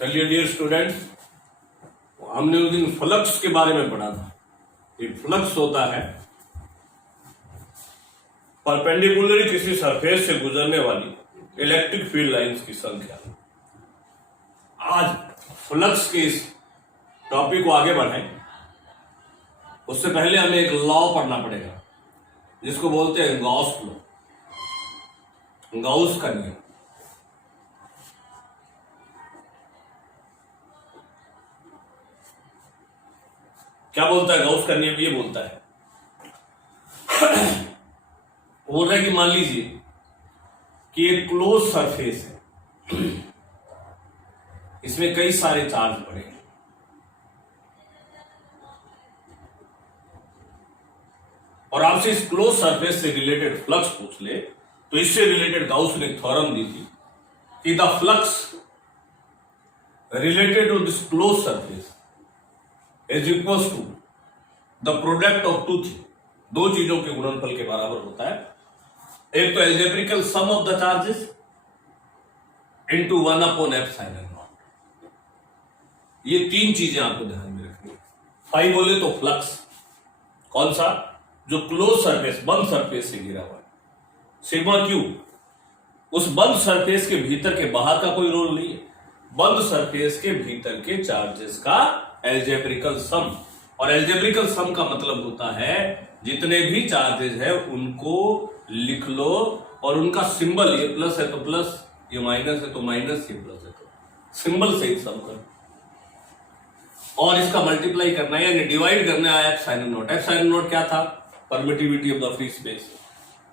चलिए dear students, हमने उस दिन फ्लक्स के बारे में पढ़ा था। ये फ्लक्स होता है परपेंडिकुलर किसी सरफेस से गुजरने वाली इलेक्ट्रिक फील्ड लाइंस की संख्या। आज फ्लक्स के इस टॉपिक को आगे बढ़ाएं, उससे पहले हमें एक लॉ पढ़ना पड़ेगा जिसको बोलते हैं गॉस लॉ, गाउस का नियम। क्या बोलता है गाउस का नियम? ये बोलता है बोल रहा है कि मान लीजिए कि एक क्लोज सरफेस है, इसमें कई सारे चार्ज पड़े हैं और आपसे इस क्लोज सरफेस से रिलेटेड फ्लक्स पूछ ले तो इससे रिलेटेड गाउस ने थ्योरम दी थी कि the flux related to this close surface is equal to the product of two thing. दो चीजों के गुणनफल के बराबर होता है। एक तो algebraical sum of the charges into 1/ε0। ये तीन चीजें आपको ध्यान में रखनी है। फाई बोले तो फ्लक्स, कौन सा? जो क्लोज सरफेस, बंद सरफेस से घिरा हुआ है। सिग्मा क्यू, उस बंद सरफेस के भीतर के बाहर का कोई रोल नहीं है, बंद सरफेस के भीतर के चार्जेस का एल्जेब्रिकल सम। और एल्जेब्रिकल सम का मतलब होता है जितने भी चार्जेस है उनको लिख लो और उनका सिंबल, ये प्लस है तो प्लस, ये माइनस है तो माइनस, ये प्लस है तो सिंबल से ही सम कर और इसका मल्टीप्लाई करना है यानी डिवाइड करना है एप्सिलॉन नॉट। एप्सिलॉन नॉट क्या था? Permittivity of the free space,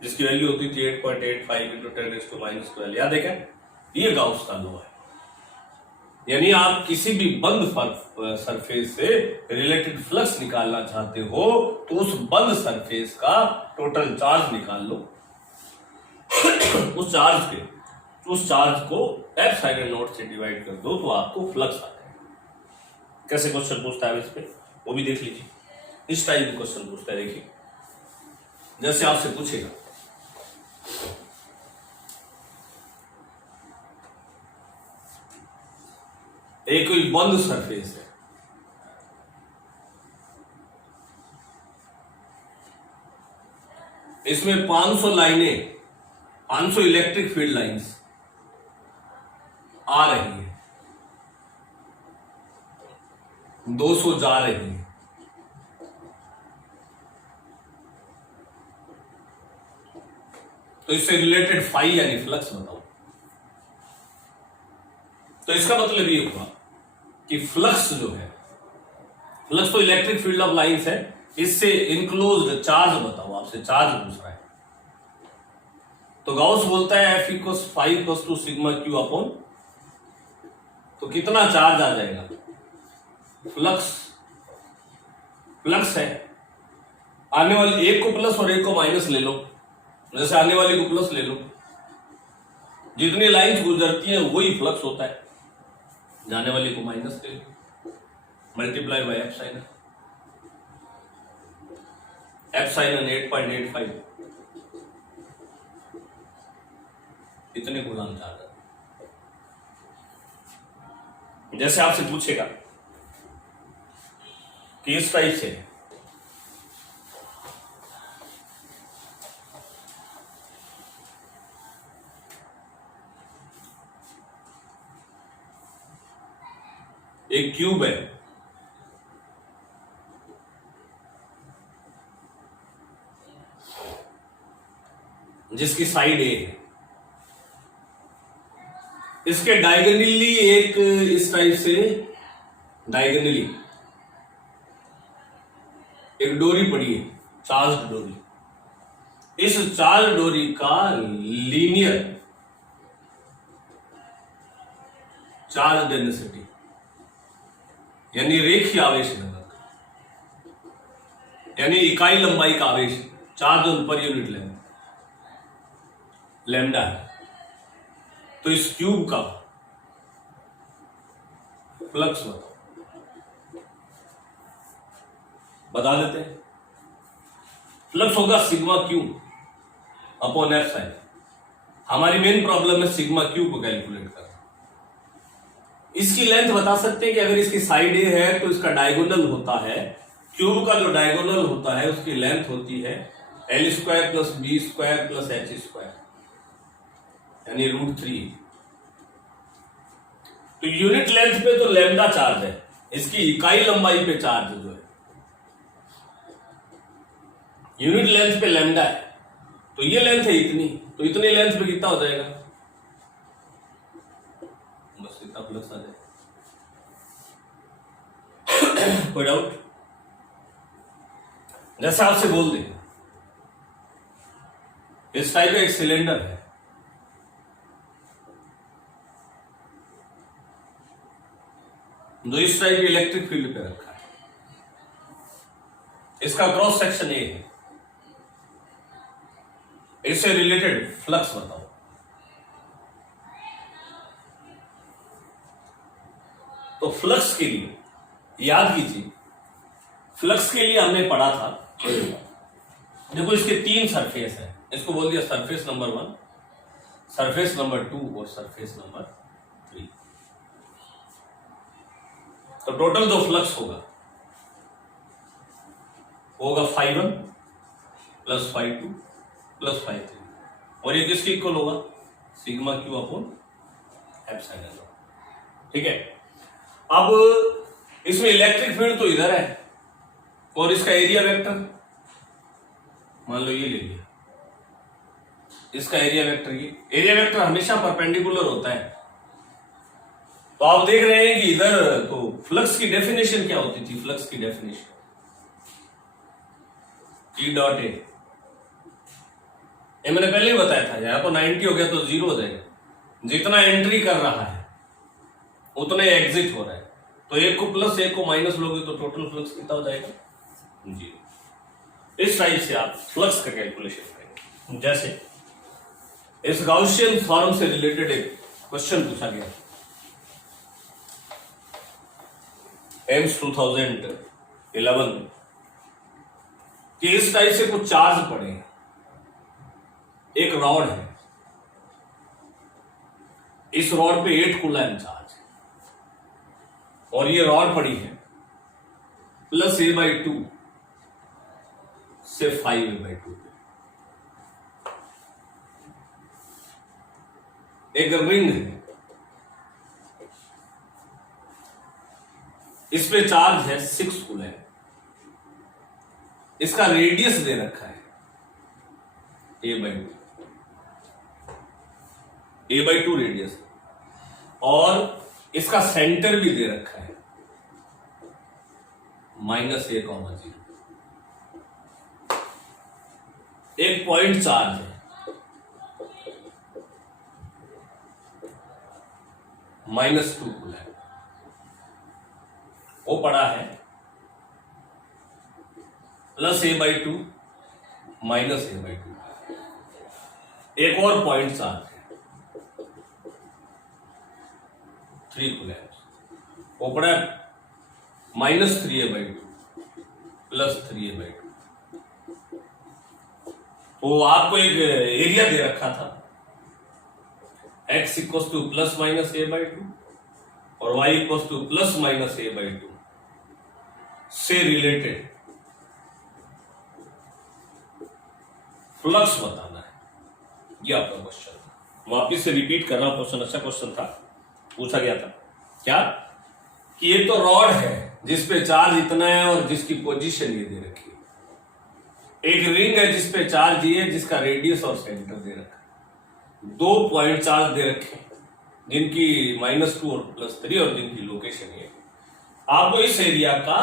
जिसकी वैल्यू होती थी 8.85 × 10⁻⁻12। याद है क्या? ये गाउस का लॉ है। यानी आप किसी भी बंद सरफेस से रिलेटेड फ्लक्स निकालना चाहते हो तो उस बंद सरफेस का टोटल चार्ज निकाल लो उस चार्ज को एप्सिलॉन नॉट से डिवाइड कर दो तो आपको फ्लक्स आ जाएगा। कैसे क्वेश्चन पूछता है इस पे, वो भी देख लीजिए। इस टाइप का क्वेश्चन पूछता है, देखिए जैसे आपसे पूछेगा एक कोई बंद सरफेस है, इसमें 500 लाइनें, 500 इलेक्ट्रिक फील्ड लाइंस आ रही है, 200 जा रही है। तो इससे रिलेटेड फाई यानी फ्लक्स बताओ। तो इसका मतलब ये हुआ कि फ्लक्स जो है, फ्लक्स तो इलेक्ट्रिक फील्ड ऑफ लाइंस है, इससे इनक्लोज्ड चार्ज बताओ। आपसे चार्ज पूछ रहा है तो गाउस बोलता है F = phi + sigma q upon, तो कितना चार्ज आ जाएगा? फ्लक्स है, आने वाले एक को प्लस और एक को माइनस ले लो। जैसे आने वाले को प्लस ले लो, जितनी लाइंस गुजरती हैं वही फ्लक्स होता है, जाने वाले को माइनस ले लो, मल्टीप्लाई बाय एप्सिलॉन 8.85, इतने गुलाम चार्ज। जैसे आपसे पूछेगा कि इस टाइप से एक क्यूब है, जिसकी साइड ए है, इसके डायगोनली एक इस टाइप से डायगोनली एक डोरी पड़ी है, चार्ज डोरी। इस चार्ज डोरी का लीनियर चार्ज डेंसिटी यानी रेखीय आवेश घनत्व, यानी इकाई लंबाई का आवेश, charge per unit length lambda है। तो इस क्यूब का फ्लक्स बता देते हैं। फ्लक्स होगा सिग्मा क्यू अपॉन एप्सिलॉन। हमारी मेन प्रॉब्लम है सिग्मा क्यू को कैलकुलेट करना। इसकी लेंथ बता सकते हैं कि अगर इसकी साइड ए है तो इसका डायगोनल होता है, क्यूब का जो डायगोनल होता है उसकी लेंथ होती है L² + B² + H², यानी √3। तो यूनिट लेंथ पे तो लैम्डा चार्ज है, इसकी इकाई लंबाई पे चार्ज जो है यूनिट लेंथ पे लैम्डा है, तो ये लेंथ है इतनी, तो इतनी लेंथ पे कितना हो जाएगा, बस इतना प्लस आ जाएगा। कोई डाउट? जैसे आपसे बोल दे इस टाइप का एक सिलेंडर है, जो इस टाइप के इलेक्ट्रिक फील्ड पे रखा है, इसका क्रॉस सेक्शन ए है, इससे रिलेटेड फ्लक्स बताओ। तो फ्लक्स के लिए याद कीजिए, फ्लक्स के लिए हमने पढ़ा था, देखो इसके 3 सरफेस है, इसको बोल दिया सरफेस नंबर 1, सरफेस नंबर 2 और सरफेस नंबर 3। तो टोटल जो फ्लक्स होगा φ1 + φ2 + φ3, और ये किसके इक्वल होगा, σq/ε। ठीक है। अब इसमें इलेक्ट्रिक फील्ड तो इधर है और इसका एरिया वेक्टर मान लो ये ले लिया, इसका एरिया वेक्टर, ये एरिया वेक्टर हमेशा परपेंडिकुलर होता है। तो आप देख रहे हैं कि इधर तो फ्लक्स की डेफिनेशन क्या होती थी, फ्लक्स की डेफिनेशन E.A, ये मैंने पहले ही बताया था, यहां तो 90 हो गया तो 0 हो जाएगा, जितना एंट्री कर रहा है उतने एग्जिट हो रहा है, तो एक को प्लस एक को माइनस लोगे तो टोटल फ्लक्स कितना हो जाएगा, 0। इस टाइप से आप फ्लक्स का कैलकुलेशन करेंगे। जैसे इस गाउसियन फॉर्म से रिलेटेड एक क्वेश्चन पूछा गया, एम्स 2011 में, कि इस टाइप से कुछ चार्ज पड़े हैं, एक रॉड है, इस रॉड पे 8 कूलम चार्ज है, और ये रॉड पड़ी है +a/2 से 5a/2 पे। एक रिंग है, इस पे चार्ज है 6 कूलम, इसका रेडियस दे रखा है a/2 रेडियस, और इसका सेंटर भी दे रखा है -a,0। एक पॉइंट चार्ज है -2 कूलम, वो पड़ा है +a/2 -a/2। एक और पॉइंट चार्ज है 3 कूलम, वो पड़ा -3a/2 +3a/2। तो आपको एक एरिया दे रखा था, x = +-a/2 और y = +-a/2 से रिलेटेड फ्लक्स बताना है, ये आपका क्वेश्चन था। वापिस से रिपीट कर रहा हूं, क्वेश्चन अच्छा क्वेश्चन था, पूछा गया था क्या, कि ये तो रॉड है जिसपे चार्ज इतना है और जिसकी पोजीशन ये दे रखी है, एक रिंग है जिसपे चार्ज ये, जिसका रेडियस और सेंटर दे रखा है, 2 पॉइंट चार्ज दे रखे जिनकी -2 और +3 और जिनकी लोकेशन ये। आपको इस एरिया का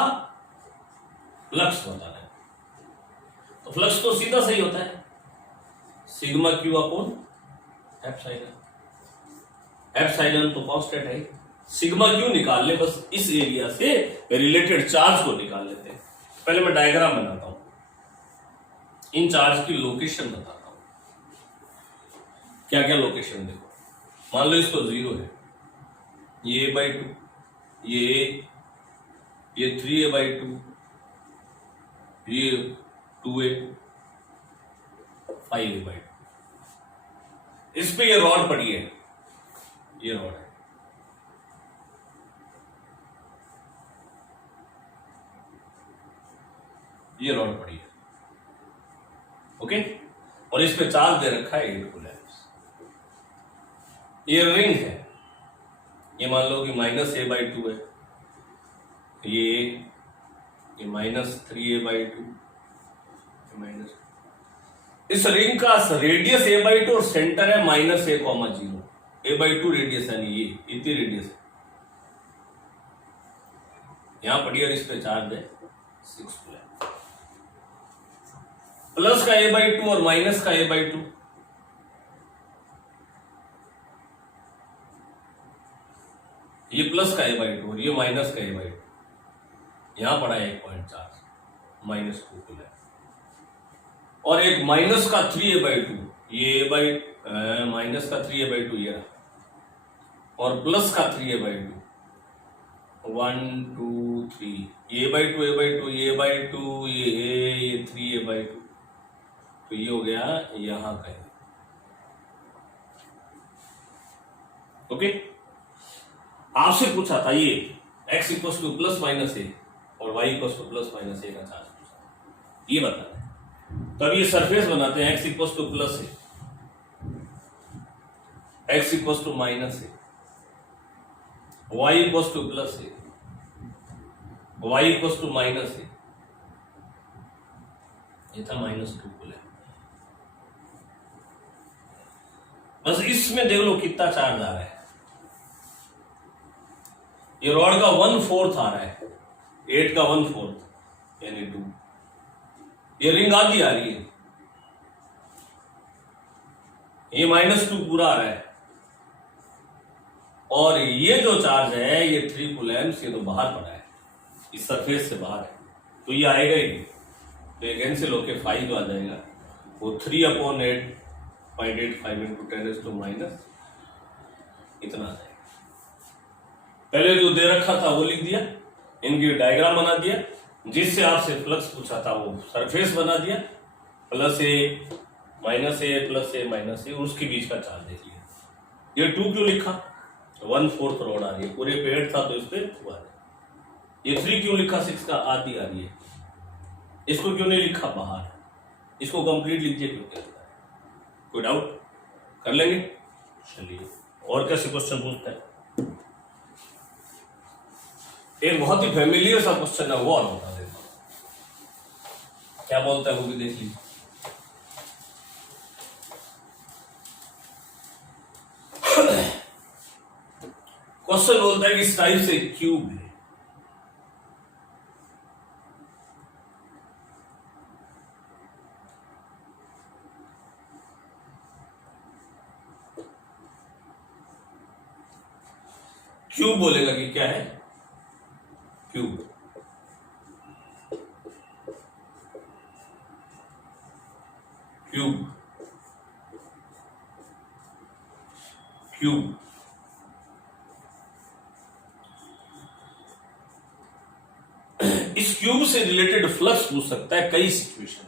फ्लक्स बताना है, तो फ्लक्स तो सीधा सही होता है, σq/ε, एप्सिलॉन तो कांस्टेंट है, σq निकाल ले, बस इस एरिया से रिलेटेड चार्ज को निकाल लेते हैं। पहले मैं डायग्राम बनाता हूं, इन चार्ज की लोकेशन बताता हूं, क्या क्या लोकेशन देखो। मान लो इसको 0 है, ये a/2, ये 3a/2, ये 2a, 5a/2। इस पे ये रॉड पड़ी है, ये रॉड है, ये रॉड पड़ी है, ओके, और इस पे चार्ज दे रखा है 8 कूलम्ब्स। ये रिंग है, ये मान लो कि -a/2 है, ये -3a/2 माइनस। इस रिंग का रेडियस a/2 और सेंटर है -a,0, a/2 रेडियस है, ये इतनी रेडियस है, यहां पड़ी और इस पे चार्ज है 6 कूलम्ब। प्लस का a/2 और माइनस का a/2, ये प्लस का a/2 और ये माइनस का a/2, यहां पड़ा है 1 पॉइंट चार्ज -2 कूलम्ब, और एक माइनस का 3a/2, ये माइनस का 3a/2 ये रहा, और प्लस का 3a/2, 1 2 3, a/2 a/2 a/2, ये 3a/2, तो ये हो गया यहां का, ओके। आपसे पूछा था ये x = +-a और y = +-a का चार्ज पूछा, ये बताना है। तो अब ये सरफेस बनाते हैं, x = +a, x = -a, y = +a, y = -a, ये था -2 कूलम्ब। बस इसमें देख लो कितना चार्ज आ रहा है, ये रॉड का 1/4 आ रहा है, 8 का 1/4 यानी 2, ये रिंग आधी आ रही है, ये -2 पूरा आ रहा है, और ये जो चार्ज है ये 3 कूलम्ब्स, ये तो बाहर पड़ा है, इस सरफेस से बाहर है, तो ये आएगा ही नहीं, तो ये कैंसिल होके 5 जो आ जाएगा, वो 3/8.85 × 10⁻⁻, इतना आ जाएगा। पहले जो दे रखा था वो लिख दिया, इनकी डायग्राम बना दिया, जिससे आपसे फ्लक्स पूछा था वो सरफेस बना दिया, +a, -a, +a, -a, उसके बीच का चार्ज देख लिया। ये 2 क्यों लिखा, 1/4 रॉड आ रही है, पूरे पे 8 था तो इस पे 2 आ रही है। ये 3 क्यों लिखा, 6 का आधी आ रही है, इसको क्यों नहीं लिखा बाहर, इसको कंप्लीट लिखिए क्यों क्या लिखा है, कोई डाउट कर लेंगे। चलिए और कैसे क्वेश्चन पूछते हैं, एक बहुत ही फैमिलियर सा क्वेश्चन है, वो और बता देता हूं, क्या बोलता है वो भी देख लीजिए। क्वेश्चन बोलता है कि इस टाइप से क्यूब है, क्यूब बोलेगा कि क्या है, क्यूब, क्यूब, क्यूब, इस क्यूब से रिलेटेड फ्लक्स पूछ सकता है कई सिचुएशन।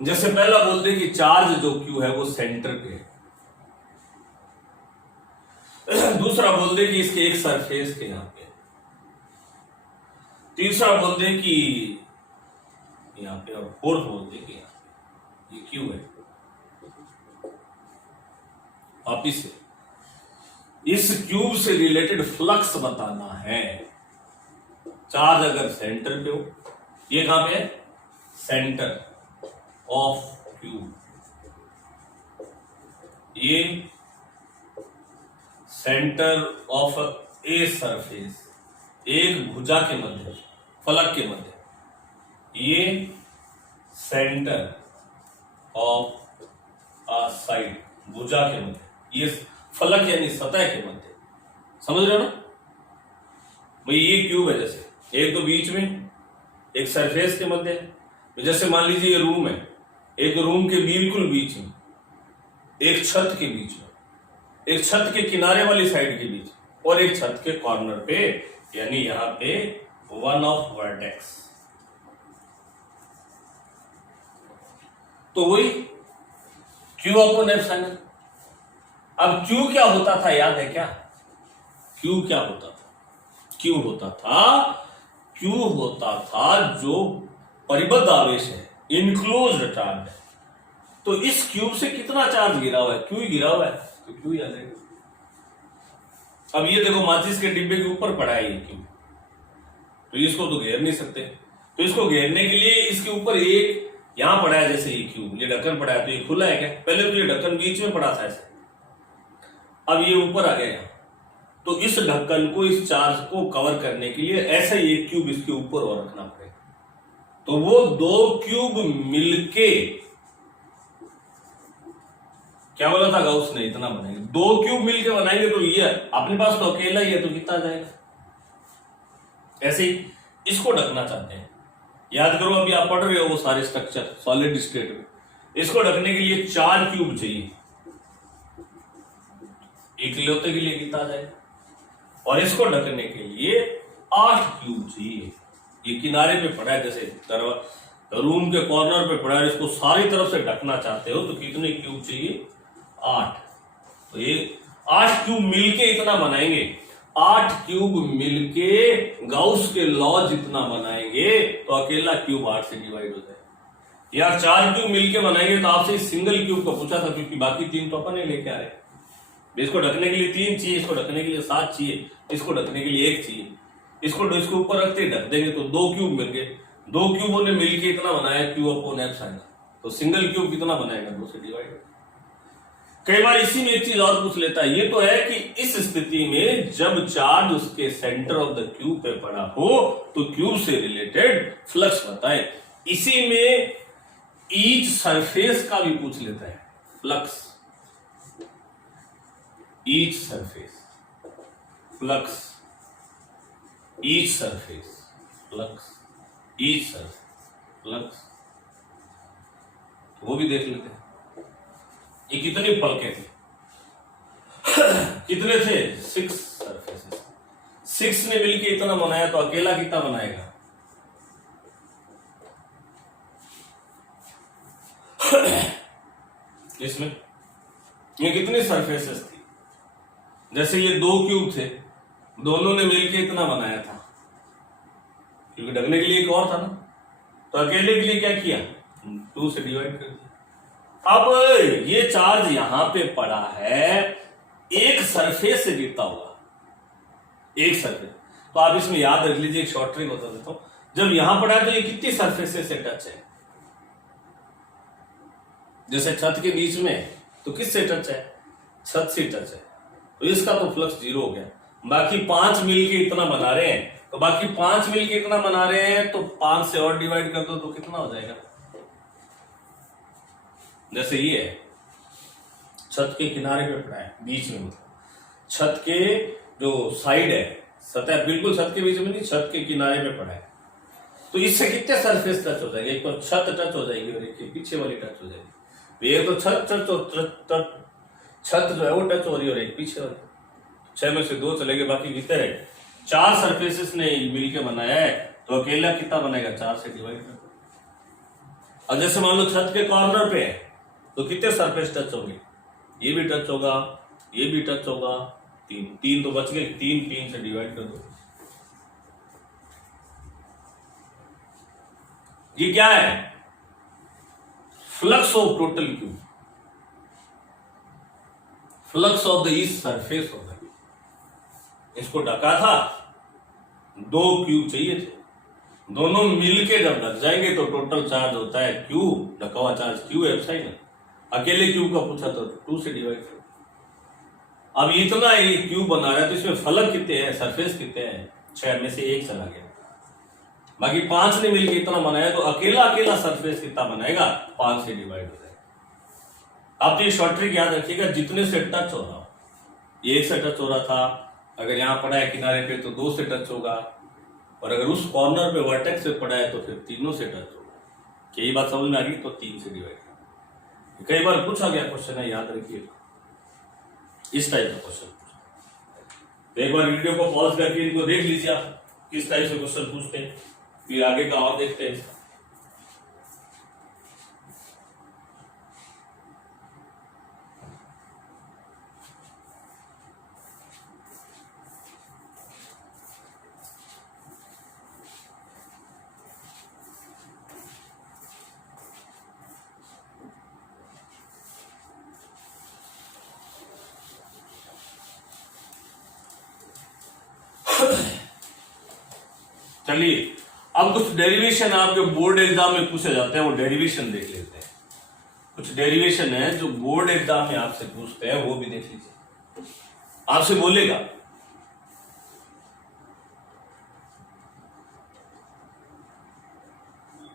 जैसे पहला बोलते कि चार्ज जो क्यू है वो सेंटर पे है, दूसरा बोलते कि इसके एक सरफेस के यहां पे, तीसरा बोलते कि यहां पे, और फोर्थ बोलते कि यहां पे, ये क्यू है। वापिस से इस क्यूब से रिलेटेड फ्लक्स बताना है, चार्ज अगर सेंटर पे हो, ये कहां पे है, सेंटर ऑफ क्यूब, ये सेंटर ऑफ ए सरफेस, एक भुजा के मध्य, फलक के मध्य, ये सेंटर ऑफ अ साइड, भुजा के मध्य, ये फलक यानी सतह के मध्य, समझ रहे हो ना भाई। ये क्यूब है, जैसे एक तो बीच में, एक सरफेस के मध्य है, जैसे मान लीजिए ये रूम है, एक रूम के बिल्कुल बीच में, एक छत के बीच में, एक छत के किनारे वाली साइड के बीच, और एक छत के कॉर्नर पे, यानी यहां पे वन ऑफ वर्टेक्स, तो वही क्यू अपॉन एप्सिलॉन। अब क्यू क्या होता था, याद है क्या, क्यू क्या होता था, क्यू होता था जो परिबद्ध आवेश है, इनक्लोज्ड चार्ज है, तो इस क्यूब से कितना चार्ज गिरा हुआ है? क्यू ही गिरा हुआ है, तो क्यू याद है। अब ये देखो माचिस के डिब्बे के ऊपर पड़ा है ये क्यूब, तो इसको तो घेर नहीं सकते, तो इसको घेरने के लिए इसके ऊपर एक यहां पड़ा है, जैसे ये क्यूब, ये ढक्कन पड़ा है, तो ये खुला है क्या? पहले तो ये ढक्कन बीच में पड़ा था ऐसे, अब ये ऊपर आ गया, तो इस ढक्कन को, इस चार्ज को कवर करने के लिए ऐसा ही एक क्यूब इसके ऊपर और रखना पड़ेगा। तो वो दो क्यूब मिलके, क्या बोला था गाउस ने, इतना बनाएंगे, दो क्यूब मिलके बनाएंगे, तो ये अपने पास तो अकेला ही है, तो कितना जाएगा? ऐसे ही इसको ढकना चाहते हैं, याद करो अभी आप पढ़ रहे हो वो सारे स्ट्रक्चर सॉलिड स्टेट में, इसको ढकने के लिए 4 क्यूब चाहिए, इकलौते के लिए कितना जाएगा? और इसको ढकने के लिए 8 क्यूब चाहिए। ये किनारे पे पड़ा है, जैसे रूम के कॉर्नर पे पड़ा है, इसको सारी तरफ से ढकना चाहते हो, तो कितने क्यूब चाहिए? 8। तो ये 8 क्यूब मिलके इतना बनाएंगे, 8 क्यूब मिलके गाउस के लॉ जितना बनाएंगे, तो अकेला क्यूब 8 से डिवाइड हो जाए। या 4 क्यूब मिलके बनाएंगे, तो आपसे सिंगल क्यूब का पूछा था, क्योंकि बाकी 3 तो अपन ही लेके आ रहे। इसको ढकने के लिए 3 चाहिए, इसको ढकने के लिए 7 चाहिए, इसको ढकने के लिए 1 चाहिए, इसको इसके ऊपर रखते ढक देंगे, तो 2 क्यूब मिल गए। 2 क्यूबों ने मिलके इतना बनाया, क्यू अपॉन एफ आएगा, तो सिंगल क्यूब कितना बनाएगा? 2 से डिवाइड। कई बार इसी में एक चीज और पूछ लेता है, ये तो है कि इस स्थिति में जब चार्ज उसके सेंटर ऑफ द क्यूब पे पड़ा हो, तो क्यूब से रिलेटेड फ्लक्स बताएं। इसी में ईच सरफेस का भी पूछ लेता है flux, each surface flux, each surface flux, each surface flux, वो भी देख लेते हैं। ये कितनी पलके थी? कितने थे? 6 सरफेसेस। 6 ने मिलकर इतना बनाया, तो अकेला कितना बनाएगा? इसमें ये कितनी सरफेसेस थी? जैसे ये 2 क्यूब थे, दोनों ने मिलकर इतना बनाया था, क्योंकि ढकने के लिए एक और था ना, तो अकेले के लिए क्या किया? 2 से डिवाइड कर दिया। अब ये चार्ज यहां पे पड़ा है, एक सरफेस से गिरता हुआ, एक सरफेस, तो आप इसमें याद रख लीजिए, एक शॉर्ट ट्रिक बता देता हूं, जब यहां पड़ा है तो ये कितनी सरफेस से टच है? जैसे छत के बीच में, तो किस से टच है? छत से टच है, तो इसका तो फ्लक्स 0 हो गया। बाकी 5 मिलके इतना बना रहे हैं, तो बाकी 5 मिलके इतना बना रहे हैं, तो 5 से और डिवाइड कर दो, तो कितना हो जाएगा? जैसे ये है, छत के किनारे पे पड़ा है, बीच में, मतलब छत के जो साइड है, सतह बिल्कुल छत के बीच में नहीं, छत के किनारे पे पड़ा है, तो इससे कितने सरफेस टच हो जाएंगे? एक तो छत टच हो जाएगी और एक पीछे वाली टच हो जाएगी। ये तो छत जो है वो टच हो रही है और एक पीछे वाली, 6 में से 2 चलेंगे, बाकी कितने है? 4 सरफेसेस ने मिलकर बनाया है, तो अकेला कितना बनेगा? 4 से डिवाइड कर। अब जैसे मान लो छत के कॉर्नर पे है, तो कितने सरफेस टच होंगे? ये भी टच होगा, ये भी टच होगा, 3 तो बच गए, 3 से डिवाइड कर दो। ये क्या है? Flux of total cube, flux of the east surface of the cube. इसको ढका था, 2 क्यूब चाहिए थे, दोनों मिलके जब ढक जाएंगे तो टोटल चार्ज होता है क्यू, ढका हुआ चार्ज क्यू एप्सिलॉन। अकेले क्यूब का पूछा तो 2 से डिवाइड करो। अब इतना ये क्यूब बना रहा है, तो इसमें फलक कितने हैं? सरफेस कितने हैं? 6 में से 1 चला गया, बाकी 5 ने मिलकर इतना बनाया, तो अकेला सरफेस कितना बनाएगा? 5 से डिवाइड हो जाएगा। आप तो ये शॉर्ट ट्रिक याद रखिएगा, जितने से टच हो रहा हो, ये 1 से टच हो रहा था, अगर यहां पड़ा है किनारे पे तो 2 से टच होगा, और अगर उस कॉर्नर पे वर्टेक्स से पड़ा है तो फिर 3 से टच होगा। यही बात समझ में आ गई? तो 3 से डिवाइड। कई बार पूछा गया क्वेश्चन है, याद रखिए, इस टाइप का क्वेश्चन। तो एक बार वीडियो को पॉज करके इनको देख लीजिए आप किस टाइप से क्वेश्चन पूछते हैं, फिर आगे का और देखते हैं। चलिए अब कुछ डेरिवेशन आपके बोर्ड एग्जाम में पूछे जाते हैं, वो डेरिवेशन देख लेते हैं। कुछ डेरिवेशन है जो बोर्ड एग्जाम में आपसे पूछते हैं, वो भी देख लीजिए। आपसे बोलेगा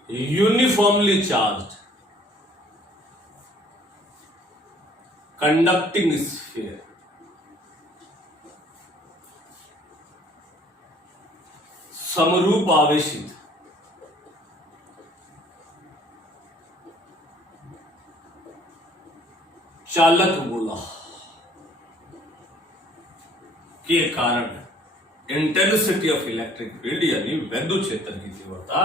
यूनिफॉर्मली चार्ज्ड कंडक्टिंग स्फीयर समरूप आवेशित चालक गोला के कारण इंटेंसिटी ऑफ इलेक्ट्रिक फील्ड यानी विद्युत क्षेत्र की तीव्रता,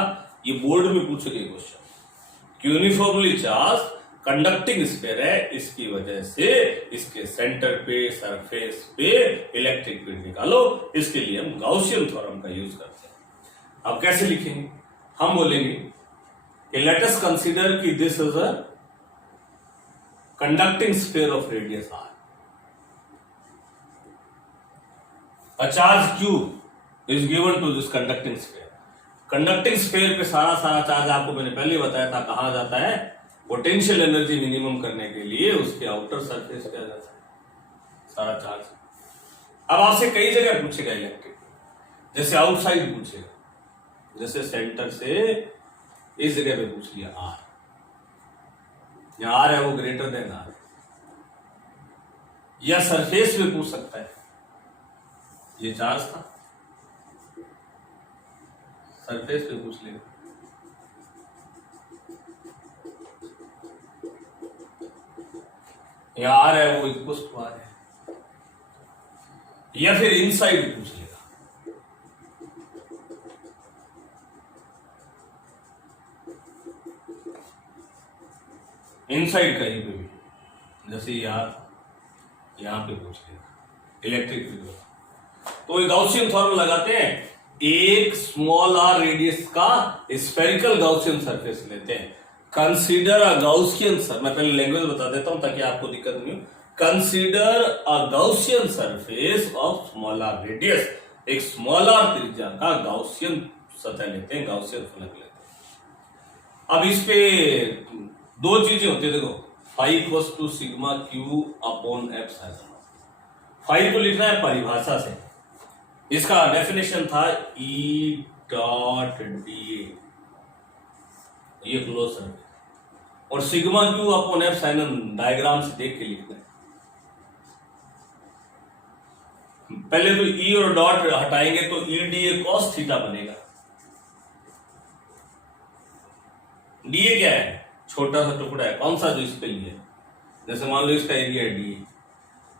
ये बोर्ड में पूछे गए question. Uniformly charge conducting sphere है, इसकी वजह से इसके सेंटर पे सरफेस पे इलेक्ट्रिक फील्ड निकालो। इसके लिए हम गाउसियन थ्योरम का यूज करते हैं। अब कैसे लिखेंगे? हम बोलेंगे कि लेट अस कंसीडर कि this is a conducting sphere of radius r. A charge q is given to this conducting sphere. Conducting sphere पे सारा चार्ज आपको मैंने पहले बताया था कहा जाता है, पोटेंशियल एनर्जी मिनिमम करने के लिए उसके आउटर सरफेस पे आ जाता है सारा चार्ज। अब आपसे कई जगह पूछेगा इलेक्ट्रिक, जैसे आउटसाइड पूछेगा, जैसे सेंटर से इस जगह पे पूछ लिया r, आर है वो ग्रेटर देन आर, या सरफेस में पूछ सकता है। ये चार्ज था, सरफेस पे पूछ लेगा। या आर है वो इक्वल टू आर है, या फिर इनसाइड पूछ लेगा। इनसाइड कहीं पे भी, जैसे यहां पे पूछ लेगा इलेक्ट्रिक फील्ड। तो ये गाउसियन थ्योरम लगाते हैं, एक स्मॉल आर रेडियस का स्फेरिकल गाउसियन सरफेस लेते हैं। कंसीडर अ गाउसियन मैं पहले लैंग्वेज बता देता हूं ताकि आपको दिक्कत नहीं हो। Consider a Gaussian surface of small r radius, एक स्मॉल आर त्रिज्या का गाउसियन सतह लेते हैं, गाउसियन फलक लेते हैं। अब इस पे दो चीजें होती है, देखो phi equals to sigma q upon epsilon. Phi को लिखना है परिभाषा से, इसका डेफिनेशन था ई डॉट डी ए, ये क्लोज सर्किट, और sigma q upon epsilon diagram से देख के लिखना है। पहले तो ई और डॉट हटाएंगे तो E D A cos theta बनेगा। डी ए क्या है? छोटा सा टुकड़ा है, कौन सा? जो इस पे लिए, जैसे मान लो इसका एरिया है डी।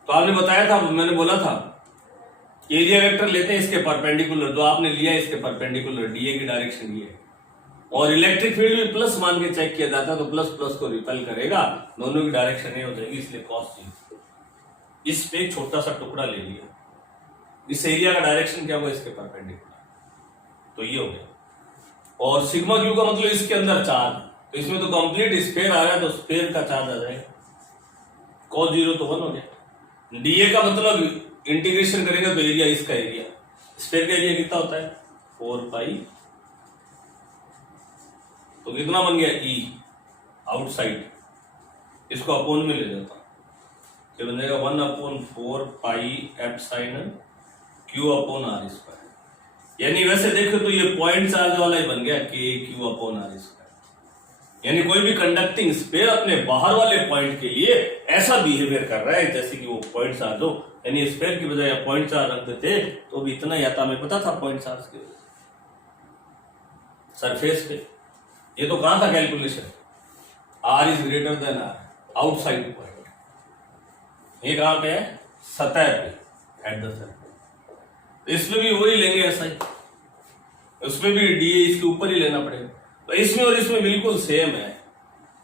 तो आपने बताया था, मैंने बोला था एरिया वेक्टर लेते हैं इसके परपेंडिकुलर, जो आपने लिया इसके परपेंडिकुलर, डीए की डायरेक्शन ये है। और इलेक्ट्रिक फील्ड भी प्लस मान के चेक किया जाता है, तो प्लस प्लस को रिपेल करेगा, दोनों की डायरेक्शन ये हो जाएगी, इसलिए कॉस थीटा। इस पे एक छोटा सा टुकड़ा ले लिया, इस एरिया का डायरेक्शन क्या हुआ? इसके परपेंडिकुलर, तो ये हो गया। और सिग्मा क्यू का मतलब इसके अंदर चार्ज, तो इसमें तो कंप्लीट स्फीयर आ रहा है, तो स्फीयर का चार्ज आ जाएगा, cos 0 तो 1 हो गया। डीए का मतलब इंटीग्रेशन करेगा तो एरिया, इसका एरिया, स्फीयर का एरिया कितना होता है? 4 पाई, तो कितना बन गया? ई आउटसाइड, इसको अपोन में ले जाता हूं, क्या बन जाएगा? 1/4 pi epsilon q upon r square. यानी वैसे देखो तो ये पॉइंट चार्ज वाला ही बन गया, के क्यू अपॉन आर स्क्वायर। यानी कोई भी कंडक्टिंग स्फीयर अपने बाहर वाले पॉइंट के लिए ऐसा बिहेवियर कर रहा है जैसे कि वो पॉइंट चार्ज हो, यानी स्फीयर की बजाय पॉइंट चार्ज रखते थे तो भी इतना ही आता। हमें पता था पॉइंट चार्ज के सरफेस पे, ये तो कहां था calculation? R is greater than r, outside point. ये कहां पे है? सतह पे, एट द सरफेस। इसमें भी वही लेंगे ऐसा ही, उसमें भी डीए इसके ऊपर ही लेना पड़ेगा। तो इसमें और इसमें बिल्कुल सेम है,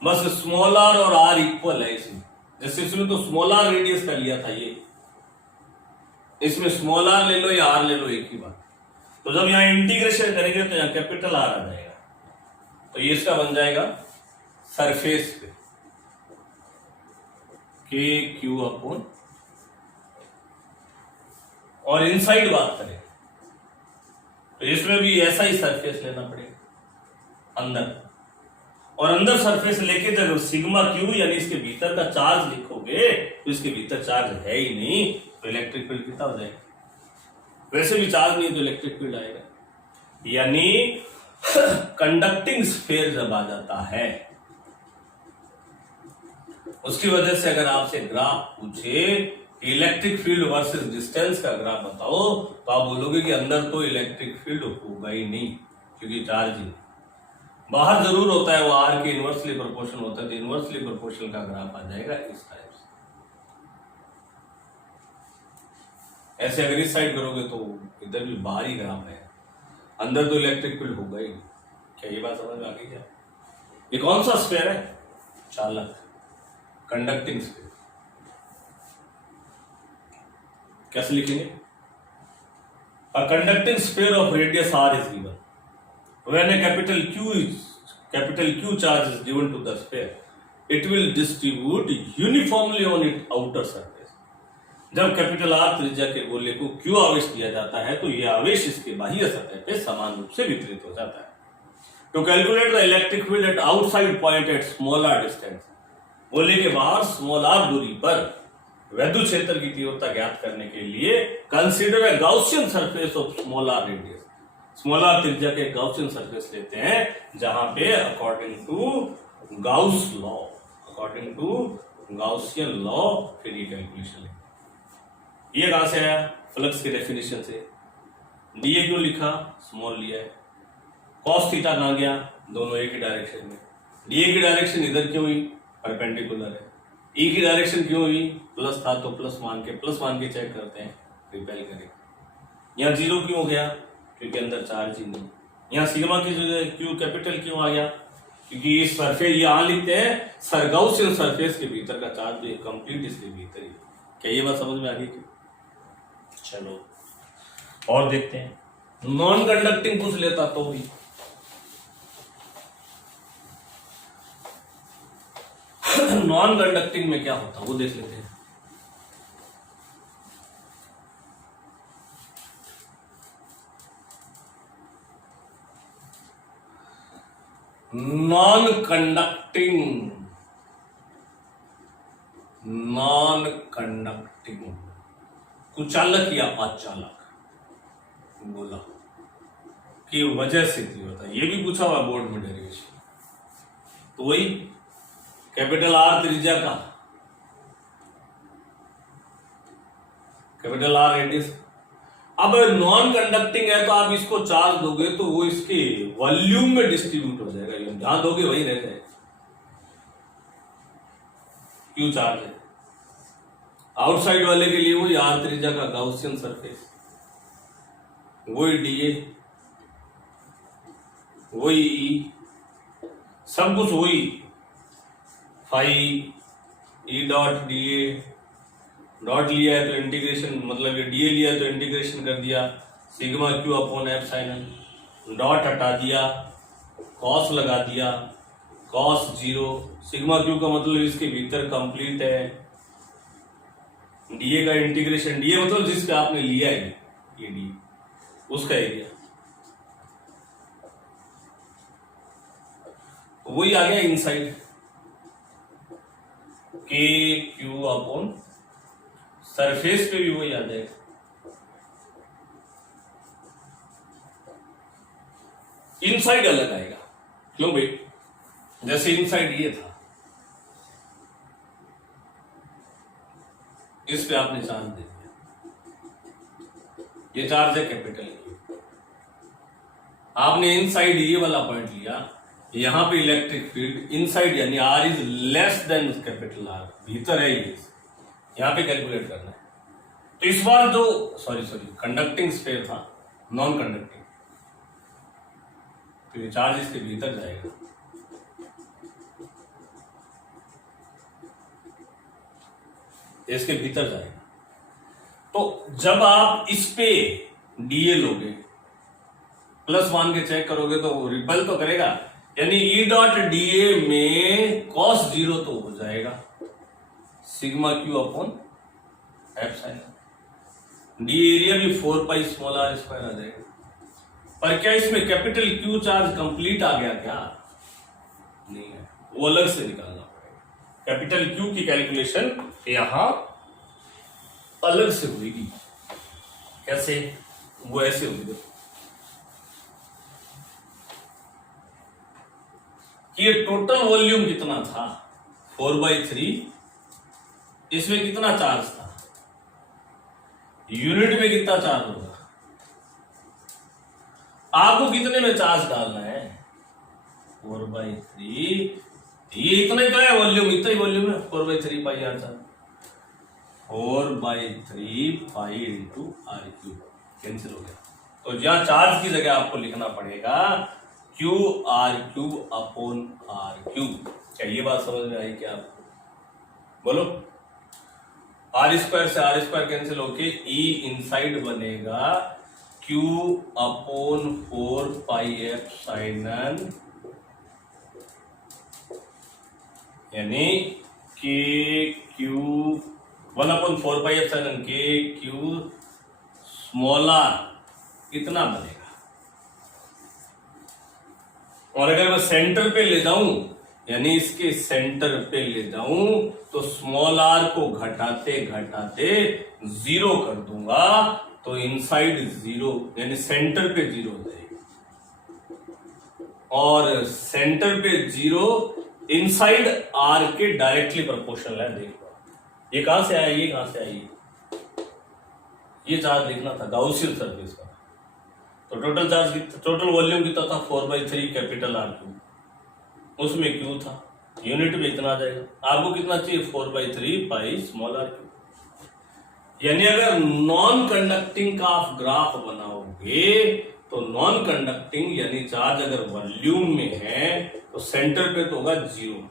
बस स्मॉल आर और आर इक्वल है इसमें। जैसे इसमें तो स्मॉल आर रेडियस का लिया था ये, इसमें स्मॉल आर ले लो या आर ले लो, एक ही बात। तो जब यहां इंटीग्रेशन करेंगे तो यहां कैपिटल आर आ जाएगा, तो ये इसका बन जाएगा सरफेस पे के क्यू अपॉन, और इनसाइड बात करें तो इसमें भी ऐसा ही सरफेस लेना पड़ेगा अंदर, और अंदर सरफेस लेके जब सिग्मा क्यू यानी इसके भीतर का चार्ज लिखोगे तो इसके भीतर चार्ज है ही नहीं, तो इलेक्ट्रिक फील्ड कितना हो जाएगा? वैसे भी चार्ज नहीं तो इलेक्ट्रिक फील्ड आएगा। यानी कंडक्टिंग स्फीयर जब आ जाता है, उसकी वजह से अगर आपसे ग्राफ पूछे इलेक्ट्रिक फील्ड वर्सेस डिस्टेंस का ग्राफ बताओ, तो आप बोलोगे कि अंदर तो इलेक्ट्रिक फील्ड होगा ही नहीं क्योंकि चार्ज ही बाहर जरूर होता है, वो आर के इनवर्सली प्रोपोर्शनल होता है, तो इनवर्सली प्रोपोर्शनल का ग्राफ आ जाएगा इस टाइप से। ऐसे अगर इस साइड करोगे तो इधर भी बाहर ही ग्राफ है, अंदर तो इलेक्ट्रिक फील्ड होगा ही। क्या ये बात समझ में आ गई क्या? ये कौन सा स्फीयर है? चालक, कंडक्टिंग स्फीयर। कैसे लिखेंगे? A conducting sphere of radius r is given. When a capital Q charge is given to the sphere, it will distribute uniformly on its outer surface. जब कैपिटल आर त्रिज्या के गोले को Q आवेश दिया जाता है तो यह आवेश इसके बाह्य सतह पे समान रूप से वितरित हो जाता है। To calculate the electric field at outside point at small r distance, गोले के बाहर स्मॉल आर दूरी पर वैद्युत क्षेत्र की तीव्रता ज्ञात करने के लिए consider a Gaussian surface of small r radius. Small r त्रिज्या के गाउसियन सरफेस लेते हैं जहां पे अकॉर्डिंग टू गाउसियन लॉ फिर ये कैलकुलेशन। ये कहां से आया? फ्लक्स के डेफिनेशन से। डीए क्यों लिखा? स्मॉल लिया है। कॉस थीटा कहां गया? दोनों एक ही डायरेक्शन में। डीए की डायरेक्शन इधर क्यों हुई? परपेंडिकुलर है। ई की डायरेक्शन क्यों हुई? प्लस था तो प्लस मान के चेक करते हैं, रिपेल करें। यहाँ जीरो क्यों हो गया? क्योंकि अंदर चार्ज ही नहीं। यहाँ सिग्मा की जगह क्यू कैपिटल क्यों आ गया? क्योंकि इस सरफेस यहाँ लिखते हैं सरगाउसियन सरफेस के भीतर का चार्ज भी कंप्लीट इसके भीतर ही। क्या ये बात समझ में आ गई? चलो और देखते हैं। नॉन कंडक्टिंग पूछ लेता तो भी नॉन कंडक्टिंग में क्या होता वो देख लेते हैं। नॉन कंडक्टिंग कुचालक या अचालक बोला की वजह से तीव्रता, ये भी पूछा हुआ बोर्ड में डेरिवेशन। तो वही कैपिटल आर त्रिज्या का, कैपिटल आर रेडियस। अब नॉन कंडक्टिंग है तो आप इसको चार्ज दोगे तो वो इसके वॉल्यूम में डिस्ट्रीब्यूट हो जाएगा, जहां दोगे वही रह जाएगा। क्यों चार्ज है आउटसाइड वाले के लिए वही आर त्रिज्या का गाउसियन सरफेस, वही डीए, वही ई, सब कुछ वही phi E dot d A. Dot लिया है तो इंटीग्रेशन, मतलब ये डीए लिया है तो इंटीग्रेशन कर दिया sigma q upon epsilon. Dot हटा दिया, कॉस लगा दिया, कॉस जीरो। सिग्मा क्यू का मतलब इसके भीतर कंप्लीट है। डीए का इंटीग्रेशन, डीए मतलब जिसका आपने लिया है ये डी, उसका एरिया वही आ गया इनसाइड के क्यू अपॉन सरफेस पे भी वही आ जाएगा। इनसाइड अलग आएगा, क्यों भाई? जैसे इनसाइड ये था, इस पे आपने चार्ज दे दिया, ये चार्ज है कैपिटल क्यू। आपने इनसाइड ये वाला पॉइंट लिया, यहां पे इलेक्ट्रिक फील्ड इनसाइड यानी r is less than capital r, भीतर है ये, यहां पे कैलकुलेट करना है। तो इस बार जो सॉरी कंडक्टिंग स्फीयर था, नॉन कंडक्टिंग, तो ये चार्ज इसके भीतर जाएगा। इसके भीतर जाएगा। तो जब आप इस पे डीए लोगे, प्लस मान के चेक करोगे तो रिपल तो करेगा, यानी ई डॉट डीए में कॉस जीरो तो हो जाएगा sigma q upon epsilon. D area भी 4 पाई स्मॉल आर स्क्वायर आ जाएगा। पर क्या इसमें कैपिटल क्यू चार्ज कंप्लीट आ गया क्या? नहीं है, वो अलग से निकालना पड़ेगा। कैपिटल क्यू की कैलकुलेशन यहां अलग से होगी। कैसे? वो ऐसे होगी कि ये टोटल वॉल्यूम कितना था 4/3, इसमें कितना चार्ज था, यूनिट में कितना चार्ज होगा, आपको कितने में चार्ज डालना है 4/3, ये इतना ही तो है वॉल्यूम, इतना ही वॉल्यूम है 4/3 pi r charge, 4/3 pi into r cube cancel हो गया। तो जहां चार्ज की जगह आपको लिखना पड़ेगा q r cube upon r cube. क्या ये बात समझ में आई क्या आपको? बोलो। आर स्क्वायर से आर स्क्वायर कैंसिल होके ई इनसाइड बनेगा q upon 4 pi epsilon, यानी के क्यू 1/4 पाई एफ साइनन के क्यू स्मॉल आर इतना बनेगा। और अगर मैं सेंटर पे ले जाऊं, यानी इसके सेंटर पे ले जाऊं, तो स्मॉल आर को घटाते घटाते 0 कर दूंगा, तो इनसाइड 0 यानी सेंटर पे 0 हो जाएगी, और सेंटर पे 0 इनसाइड आर के डायरेक्टली प्रोपोर्शनल है। देखो ये कहां से आया, ये कहां से आई, ये चार्ज लिखना था गाउसियन सरफेस का। तो टोटल चार्ज, टोटल वॉल्यूम कितना था 4/3 कैपिटल आर क्यूब, उसमें क्यू था, यूनिट में इतना आ जाएगा। आपको कितना चाहिए 4/3 पाई स्मॉल आर क्यूब। यानी अगर नॉन कंडक्टिंग का आप ग्राफ बनाओगे तो नॉन कंडक्टिंग यानी चार्ज अगर वॉल्यूम में है तो सेंटर पे तो होगा 0,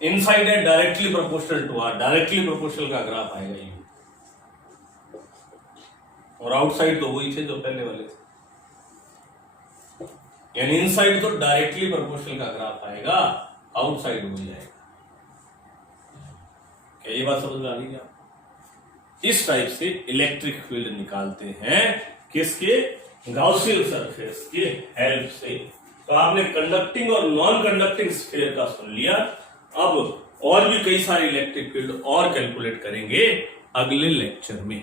इनसाइड है directly proportional to r, directly proportional का ग्राफ आएगा ये, और आउटसाइड तो वही थे जो पहले वाले थे, यानी इनसाइड तो डायरेक्टली प्रोपोर्शनल का ग्राफ आएगा, आउटसाइड हो जाएगा। क्या ये बात समझ में आ रही है? इस टाइप से इलेक्ट्रिक फील्ड निकालते हैं, किसके? गाउसियन सरफेस के हेल्प से। तो आपने कंडक्टिंग और नॉन कंडक्टिंग स्फीयर का सुन लिया। अब और भी कई सारे इलेक्ट्रिक फील्ड और कैलकुलेट करेंगे अगले लेक्चर में।